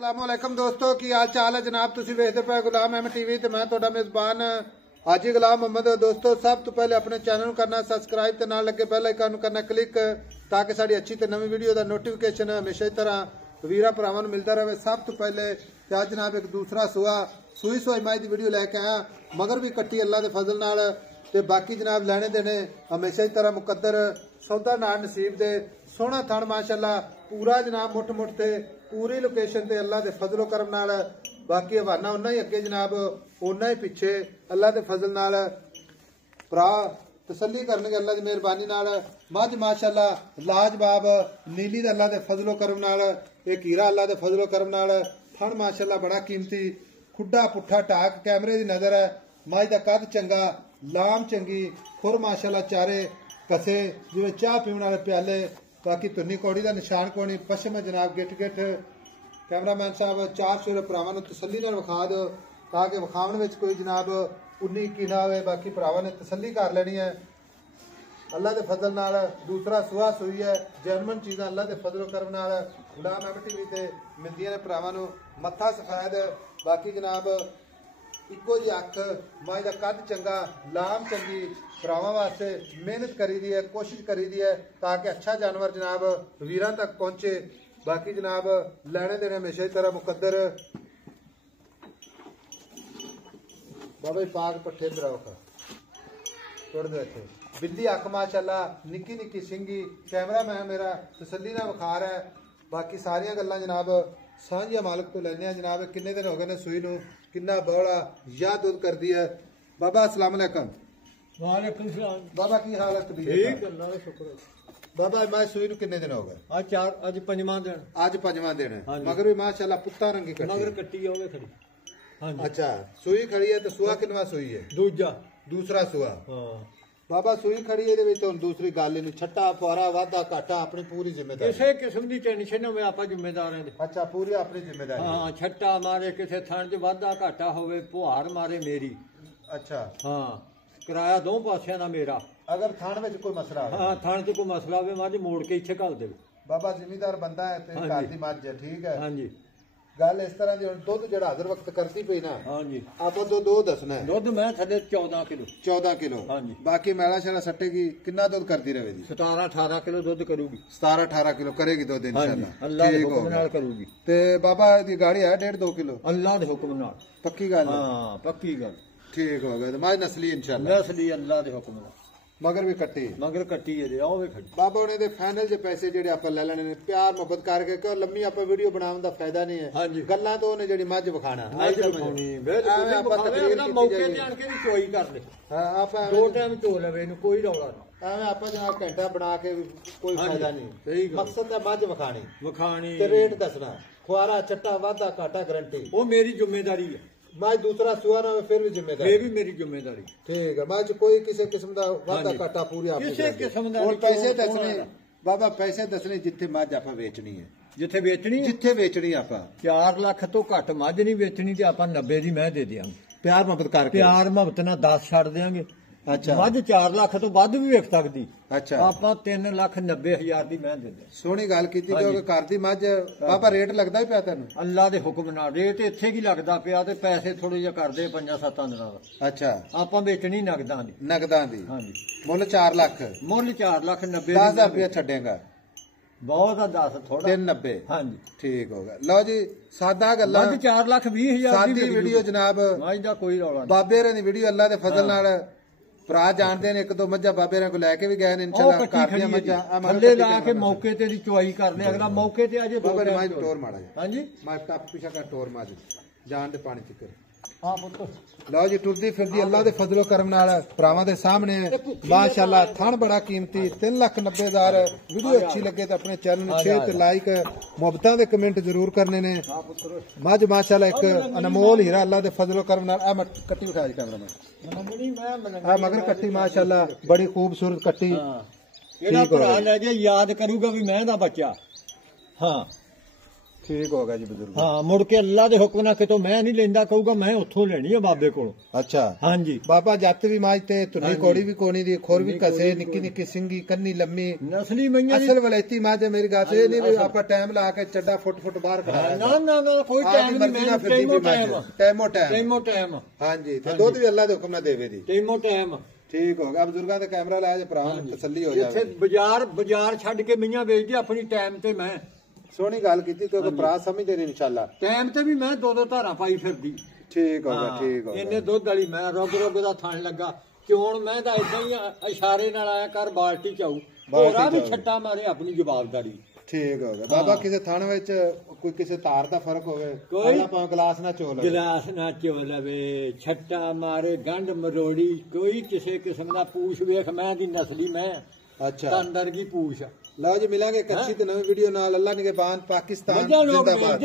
अस्सलामुअलैकुम दोस्तों की हाल चाल है जनाब। तुसी वेखदे पे गुलाम अहमद टीवी ते मैं तुहाडा मेजबान हाजी गुलाम मोहम्मद। दोस्तों सब तो पहले अपने चैनल को करना सब्सक्राइब ते नाल लगे बेल आइकन करना क्लिक ताकि साडी अच्छी ते नवी वीडियो दा नोटिफिकेशन हमेशा इस तरह वीरा भरावां नूं मिलदा रहे। सब तो पहले आज जनाब एक दूसरा सूई सोई माई दी वीडियो लैके आया, मगर भी कट्टी अल्लाह दे फजल नाल ते बाकी जनाब लैने देने हमेशा इस तरह मुकद्दर सौदा नाल नसीब दे। सोहना थण माशाअल्लाह पूरा जनाब मुठ मुठ ते पूरी लोकेशन ते अल्लाह दे फजलो करम नाल। बाकी हवाना उन्ना ही अगे जनाब उन्ना ही पिछे अल्लाह दे फजल नाल भरा तसल्ली करनगे अल्लाह दी मेहरबानी नाल। मझ माशाअल्लाह लाजवाब नीली दा अल्लाह दे फजलो करम नाल, एक हीरा अल्लाह दे फजलो करम नाल। थण माशाअल्लाह बड़ा कीमती खुड्डा पुट्ठा टाक कैमरे दी नजर है। मझ दा कद चंगा, लाम चंगी, खुर माशाअल्लाह चारे कसे जिवें चाह पीण वाले प्याले। बाकी तुन्नी कौड़ी का निशान कोनी पश्चिम जनाब गिट गिट। कैमरामैन साहब चार सूर भरावां नूं तसल्ली नाल विखा दो ताकि विखाउण विच कोई जनाब 19-21 ना होवे। बाकी भरावां ने तसल्ली कर लेनी है अल्लाह दे फजल नाल। दूसरा सुहा सूई है जर्मन चीज़ां अल्लाह दे फजलो करम नाल गुलाम अहमद टीवी ते मिलदियां ने भरावां नूं। मत्था सफेद, बाकी जनाब इको जी अख, माई का कद चंगा, लाम चंगी। भरावां वास्ते मेहनत करी दी है, कोशिश करी दी है ताकि अच्छा जानवर जनाब वीरां तक पहुंचे। बाकी जनाब लैने देने हमेशा इस तरह मुकद्दर। बाबा पाक पट्ठे दराओ छोड़ दो इत्थे। बिल्ली अख माशाअल्लाह निक्की निक्की सिंगी। कैमरा मैन मेरा तसल्ली नाल विखा रहा है। बाकी सारियां गल्लां जनाब सांझिया मालक तो लैने जनाब। किन्ने दिन हो गए ने सूई नूं, किन्ना बौला या दुध कर दी है। बाबा अस्सलाम वालेकुम। वालेकुम सलाम। बाबा की हालत ठीक अल्लाह दा शुक्र है। बाबा मैं सूई नूं किन्ने दिन हो गए? आज पंजवां दिन। आज पंजवां दिन है, मगर भी माशाअल्लाह पुत्ता रंगी कट्टी। मगर कट्टी होवे खड़ी। हां जी। अच्छा सूई खड़ी है तो सुआ किनवा सूई है? दूसरा सुआ। हां बाबा सूई खड़ी है ਇਹਦੇ ਹੁਣ दूसरी ਗੱਲ ਇਹਨੂੰ ਛੱਟਾ ਫੁਆਰਾ ਵਾਧਾ ਘਾਟਾ ਆਪਣੀ ਪੂਰੀ ਜ਼ਿੰਮੇਵਾਰੀ। ਕਿਸੇ ਕਿਸਮ ਦੀ ਟੈਨਸ਼ਨ ਹੋਵੇ ਆਪਾਂ ਜ਼ਿੰਮੇਦਾਰ ਹਾਂ। ਅੱਛਾ ਪੂਰੀ ਆਪਣੀ ਜ਼ਿੰਮੇਵਾਰੀ। ਹਾਂ ਛੱਟਾ ਮਾਰੇ ਕਿਸੇ ਥਣ 'ਚ ਵਾਧਾ ਘਾਟਾ ਹੋਵੇ, ਪੁਹਾਰ ਮਾਰੇ ਮੇਰੀ। ਅੱਛਾ ਹਾਂ ਕਿਰਾਇਆ ਦੋ ਪਾਸਿਆਂ ਦਾ ਮੇਰਾ। ਅਗਰ ਥਣ ਵਿੱਚ ਕੋਈ ਮਸਲਾ ਹੋਵੇ, ਹਾਂ ਥਣ 'ਚ ਕੋਈ ਮਸਲਾ ਹੋਵੇ ਮੱਝ ਮੋੜ ਕੇ ਇੱਥੇ ਘੱਲ ਦੇਵੇ। ਬਾਬਾ ਜ਼ਿਮੀਦਾਰ ਬੰਦਾ ਹੈ ਤੇ ਘਰ ਦੀ ਮੱਝ ਹੈ, ਠੀਕ ਹੈ। ਹਾਂਜੀ ਗੱਲ ਇਸ ਤਰ੍ਹਾਂ ਦੀ ਹੁਣ ਦੁੱਧ ਜਿਹੜਾ ਹਜ਼ਰ ਵਕਤ ਕਰਦੀ ਪਈ ਨਾ, ਹਾਂਜੀ ਆਪਾਂ ਦੋ ਦੱਸਣਾ ਹੈ। ਦੁੱਧ ਮੈਂ ਥੱਲੇ 14 ਕਿਲੋ। 14 ਕਿਲੋ। ਹਾਂਜੀ ਬਾਕੀ ਮੈਲਾ ਸ਼ੈਲਾ ਸੱਟੇਗੀ ਕਿੰਨਾ ਦੁੱਧ ਕਰਦੀ ਰਹੇਗੀ? 17-18 ਕਿਲੋ ਦੁੱਧ ਕਰੂਗੀ। 17-18 ਕਿਲੋ ਕਰੇਗੀ ਦੁੱਧ ਇਨਸ਼ਾਅੱਲਾ। ਅੱਲਾਹ ਦੇ ਹੁਕਮ ਨਾਲ ਕਰੂਗੀ। ਤੇ ਬਾਬਾ ਦੀ ਗਾੜੀ ਹੈ 1.5-2 ਕਿਲੋ। ਅੱਲਾਹ ਦੇ ਹੁਕਮ ਨਾਲ ਪੱਕੀ ਗੱਲ? ਹਾਂ ਪੱਕੀ ਗੱਲ। ठीक हो गया। माज नस्ली इंशाल्लाह। नस्ली अल्लाह दे हुक्म नाल। मगर भी कट्टी है जे आओ वे खड़ी। बाबा ने दे फाइनल जे पैसे जेडे आपा ले लेने ने प्यार मोहब्बत करके क्यों लम्मी आपा वीडियो बनावन दा फायदा नहीं है। हां जी गल्लां तो ने जेडी मज विखाना मज विखानी बिल्कुल आपा तकरीर मौके ते आन के भी चोई कर ले। हां आपा दो टाइम चो लवे नु कोई रौला नहीं। एवें आपा जनाब घंटा बना के कोई फायदा नहीं। सही मकसद है मज विखानी ते रेट दसना। खुआरा चट्टा वादा घाटा गारंटी वो मेरी जिम्मेदारी है। मैं दूसरा सुआ ना फिर भी जिम्मेदारी, ये भी मेरी जिम्मेदारी। ठीक है। मैं कोई किसी किस्म का वादा घाटा पूरी आप किसी किस्म दा पैसे दसने बाबा, पैसे दसने जिथे मझ आपा बेचनी है। जिथे बेचनी आपा 4 लाख तो घट मझ नहीं बेचनी ते आपा 90 दी मैं दे देंगे। प्यार मोहब्बत करके प्यार मोहब्बत नाल 10 छड़ देंगे। अच्छा मझ 4 लाख तो ਵੱਧ भी विक सकदी। अच्छा ਆਪਾਂ 3,90,000 ਦੀ ਮੈਂ ਦਿੰਦੇ। ਸੋਹਣੀ ਗੱਲ ਕੀਤੀ ਕਿਉਂਕਿ ਘਰ ਦੀ ਮੱਝ ਬਾਬਾ ਰੇਟ ਲੱਗਦਾ ਹੀ ਪਿਆ ਤੈਨੂੰ ਅੱਲਾ ਦੇ ਹੁਕਮ ਨਾਲ। ਰੇਟ ਇੱਥੇ ਕੀ ਲੱਗਦਾ ਪਿਆ ਤੇ ਪੈਸੇ ਥੋੜੇ ਜਿਹਾ ਕਰਦੇ 5-7 ਦਿਨਾਂ ਦਾ। ਅੱਛਾ ਆਪਾਂ ਵੇਚਣੀ ਨਗਦਾਂ ਦੀ। ਹਾਂਜੀ ਮੁੱਲ 4 ਲੱਖ। ਮੁੱਲ 4,90,000 10,000 ਰੁਪਇਆ ਛੱਡੇਗਾ। ਬਹੁਤ ਆ 10 ਥੋੜਾ 390। ਹਾਂਜੀ ਠੀਕ ਹੋ ਗਿਆ। ਲਓ ਜੀ ਸਾਦਾ ਗੱਲਾਂ 4,20,000 ਸਾਦੀ ਵੀਡੀਓ ਜਨਾਬ। ਮੱਝ ਦਾ ਕੋਈ ਰੌਲਾ ਨਹੀਂ। ਬਾਬੇ ਰਾਂ ਦੀ ਵੀਡੀਓ ਅੱਲਾ ਦੇ ਫਜ਼ਲ ਨਾਲ ਭਰਾ ਜਾਣਦੇ ਨੇ। 1-2 ਮੱਝਾਂ ਬਾਬੇ ਰਾਂ ਕੋ ਲੈ ਕੇ ਵੀ ਗਏ ਨੇ ਇਨਸ਼ਾਅੱਲਾ। ਕਾਫੀਆਂ ਮੱਝਾਂ ਥੱਲੇ ਲਾ ਕੇ ਮੌਕੇ ਤੇ ਦੀ ਚੁਆਈ ਕਰ ਲੈ। ਅਗਲਾ ਮੌਕੇ ਤੇ ਅਜੇ ਬਾਬਾ ਨੇ ਮਾਜ ਟੋਰ ਮਾੜਾ। ਹਾਂਜੀ ਮੈਂ ਟੱਪ ਪਿਛਾ ਕਰ ਟੋਰ ਮਾਜ ਜਾਣ ਦੇ ਪਾਣੀ ਚ ਕਰ। ਹਾਂ ਪੁੱਤ ਲਓ ਜੀ ਟੁਰਦੀ ਫਿਰਦੀ ਅੱਲਾ ਦੇ ਫਜ਼ਲੋ ਕਰਮ ਨਾਲ ਭਰਾਵਾਂ ਦੇ ਸਾਹਮਣੇ ਮਾਸ਼ਾਅੱਲਾ ਥਣ ਬੜਾ ਕੀਮਤੀ 3,90,000। ਵੀਡੀਓ ਅੱਛੀ ਲੱਗੇ ਤਾਂ ਆਪਣੇ ਚੈਨਲ ਨੂੰ ਸ਼ੇਅਰ ਤੇ ਲਾਈਕ ਮੁਹੱਬਤਾਂ ਦੇ ਕਮੈਂਟ ਜ਼ਰੂਰ ਕਰਨੇ ਨੇ। ਮੱਝ ਮਾਸ਼ਾਅੱਲਾ ਇੱਕ ਅਨਮੋਲ ਹੀਰਾ ਅੱਲਾ ਦੇ ਫਜ਼ਲੋ ਕਰਮ ਨਾਲ। ਆ ਮੈਂ ਕੱਟੀ ਉਠਾ ਜੀ ਕੈਮਰਾਮੈਨ। ਆ ਮਗਰ ਕੱਟੀ ਮਾਸ਼ਾਅੱਲਾ ਬੜੀ ਖੂਬਸੂਰਤ ਕੱਟੀ। ਇਹਦਾ ਭਰਾ ਲੈ ਜੇ ਯਾਦ ਕਰੂਗਾ ਵੀ ਮੈਂ ਦਾ ਬੱਚਾ। ਹਾਂ ਠੀਕ ਹੋ ਗਿਆ ਜੀ ਬਜ਼ੁਰਗ। ਹਾਂ ਮੁੜ ਕੇ ਅੱਲਾ ਦੇ ਹੁਕਮ ਨਾਲ ਕਿਤੋਂ ਮੈਂ ਨਹੀਂ ਲੈਂਦਾ, ਕਹੂਗਾ ਮੈਂ ਉੱਥੋਂ ਲੈਣੀ ਆ ਬਾਬੇ ਕੋਲੋਂ। ਅੱਛਾ ਹਾਂਜੀ ਬਾਬਾ ਜੱਤ ਵੀ ਮਾਝ ਤੇ ਤੁੰਨੀ ਕੋੜੀ ਵੀ ਕੋਣੀ ਦੀ, ਖੋਰ ਵੀ ਕਸੇ, ਨਿੱਕੀ ਨਿੱਕੀ ਸਿੰਗੀ, ਕੰਨੀ ਲੰਮੀ, ਨਸਲੀ ਮਈਆਂ ਅਸਲ ਵਲੈਤੀ ਮਾਝ। ਮੇਰੀ ਗੱਲ ਇਹ ਨਹੀਂ ਵੀ ਆਪਾਂ ਟਾਈਮ ਲਾ ਕੇ ਚੱਡਾ ਫੁੱਟ ਬਾਹਰ ਕਰਾ ਨਾ ਨਾ ਨਾ ਕੋਈ ਟਾਈਮ ਨਹੀਂ, ਟਾਈਮੋ ਟਾਈਮ। ਹਾਂਜੀ ਤੇ ਦੁੱਧ ਵੀ ਅੱਲਾ ਦੇ ਹੁਕਮ ਨਾਲ ਦੇਵੇ ਦੀ, ਟਾਈਮੋ ਟਾਈਮ। ਠੀਕ ਹੋ ਗਿਆ। ਬਜ਼ੁਰਗਾਂ ਦਾ ਕੈਮਰਾ ਲਾਇਆ ਜੇ ਭਰਾ ਤਸੱਲੀ ਹੋ ਜਾਵੇ। ਇੱਥੇ ਬਾਜ਼ਾਰ ਛੱਡ ਕੇ ਮਈਆਂ ਵੇਚਦੇ ਆਪਣੀ ਟਾਈਮ ਤੇ। ਮੈਂ ਸੋਹਣੀ ਗੱਲ ਕੀਤੀ ਕਿਉਂਕਿ ਭਰਾ ਸਮਝਦੇ ਨੇ ਇਨਸ਼ਾਅੱਲਾ। ਟਾਈਮ ਤੇ ਵੀ ਮੈਂ ਦੋ ਧਾਰਾਂ ਪਾਈ ਫਿਰਦੀ। ਠੀਕ ਹੋ ਗਿਆ ਠੀਕ ਹੋ ਗਿਆ। ਇੰਨੇ ਦੁੱਧ ਵਾਲੀ ਮੈਂ ਰੁੱਗ ਦਾ ਥਣ ਲੱਗਾ ਕਿਉਂ ਮੈਂ ਤਾਂ ਇਦਾਂ ਹੀ ਇਸ਼ਾਰੇ ਨਾਲ ਆਇਆ ਕਰ ਬਾਲਟੀ ਚ ਆਊ, ਹੋਰਾ ਵੀ ਛੱਟਾ ਮਾਰੇ ਆਪਣੀ ਜਵਾਬਦਾਰੀ। ਠੀਕ ਹੋ ਗਿਆ ਬਾਬਾ। ਕਿਸੇ ਥਣ ਵਿੱਚ ਕੋਈ ਕਿਸੇ ਤਾਰ ਦਾ ਫਰਕ ਹੋਵੇ, ਕੋਈ ਆਪਾਂ ਗਲਾਸ ਨਾ ਚੋ ਲਵੇ, ਛੱਟਾ ਮਾਰੇ, ਗੰਢ ਮਰੋੜੀ, ਕੋਈ ਕਿਸੇ ਕਿਸਮ ਦਾ ਪੂਛ ਵੇਖ ਮੈਂ ਦੀ ਨਸਲੀ ਮੈਂ। ਅੱਛਾ ਅੰਦਰ ਕੀ ਪੂਛ। ਲਓ ਜੀ ਮਿਲਾਂਗੇ ਕੱਚੀ ਤੇ ਨਵੀਂ ਵੀਡੀਓ ਨਾਲ। ਅੱਲਾ ਨਿਗਹਿਬਾਨ। ਪਾਕਿਸਤਾਨ ਜਿੰਦਾਬਾਦ।